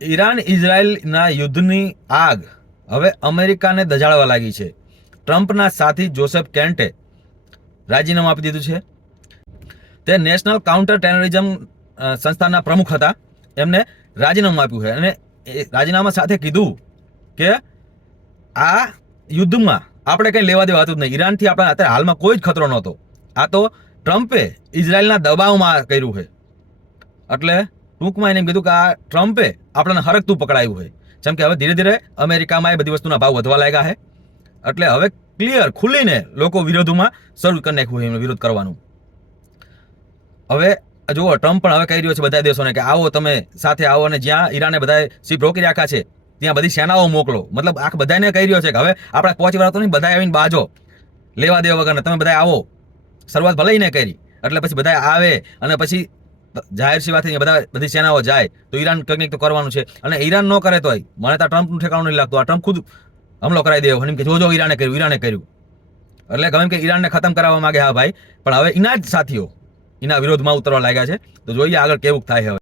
Iran ઇઝરાયલના યુદ્ધની આગ હવે અમેરિકાને દજાડવા લાગી છે. ટ્રમ્પના સાથી જોસેફ કેન્ટે રાજીનામું આપી દીધું છે. તે નેશનલ કાઉન્ટર ટેરરિઝમ સંસ્થાના પ્રમુખ હતા. એમને રાજીનામું આપ્યું છે અને રાજીનામા સાથે કીધું કે આ યુદ્ધમાં આપણે કંઈ લેવા દેવા હતું જ નહીં. ઈરાનથી આપણે અત્યારે હાલમાં કોઈ જ ખતરો નહોતો. આ તો ટ્રમ્પે ઇઝરાયલના દબાવમાં કર્યું છે. એટલે ટૂંકમાં એને કીધું કે આ ટ્રમ્પે આપણને હરકતું પકડાયું છે. જેમ કે હવે ધીરે ધીરે અમેરિકામાં એ બધી વસ્તુના ભાવ વધવા લાગ્યા છે. એટલે હવે ક્લિયર ખુલીને લોકો વિરોધમાં શરૂ કરી નાખ્યું છે, એમનો વિરોધ કરવાનું. હવે જુઓ, ટ્રમ્પ પણ હવે કહી રહ્યો છે બધા દેશોને કે આવો, તમે સાથે આવો, અને જ્યાં ઈરાને બધા શિપ રોકી રાખ્યા છે ત્યાં બધી સેનાઓ મોકલો. મતલબ આ બધાને કહી રહ્યો છે કે હવે આપણે પહોંચી વળતો નહીં, બધા આવીને બાજો લેવા દેવા વગર તમે બધા આવો. શરૂઆત ભલે નહીં કરી, એટલે પછી બધા આવે અને પછી જાહેર સેવાથી બધી સેનાઓ જાય તો ઈરાન કંઈક તો કરવાનું છે. અને ઈરાન ન કરે તોય મને તો ટ્રમ્પનું ઠેકાણું નહીં લાગતું. આ ટ્રમ્પ ખુદ હમલો કરાવી દેવો કે જો ઈરાને કર્યું. એટલે ગમે કે ઈરાનને ખતમ કરાવવા માંગે. હા ભાઈ, પણ હવે એના જ સાથીઓ એના વિરોધમાં ઉતરવા લાગ્યા છે. તો જોઈએ આગળ કેવું થાય હવે.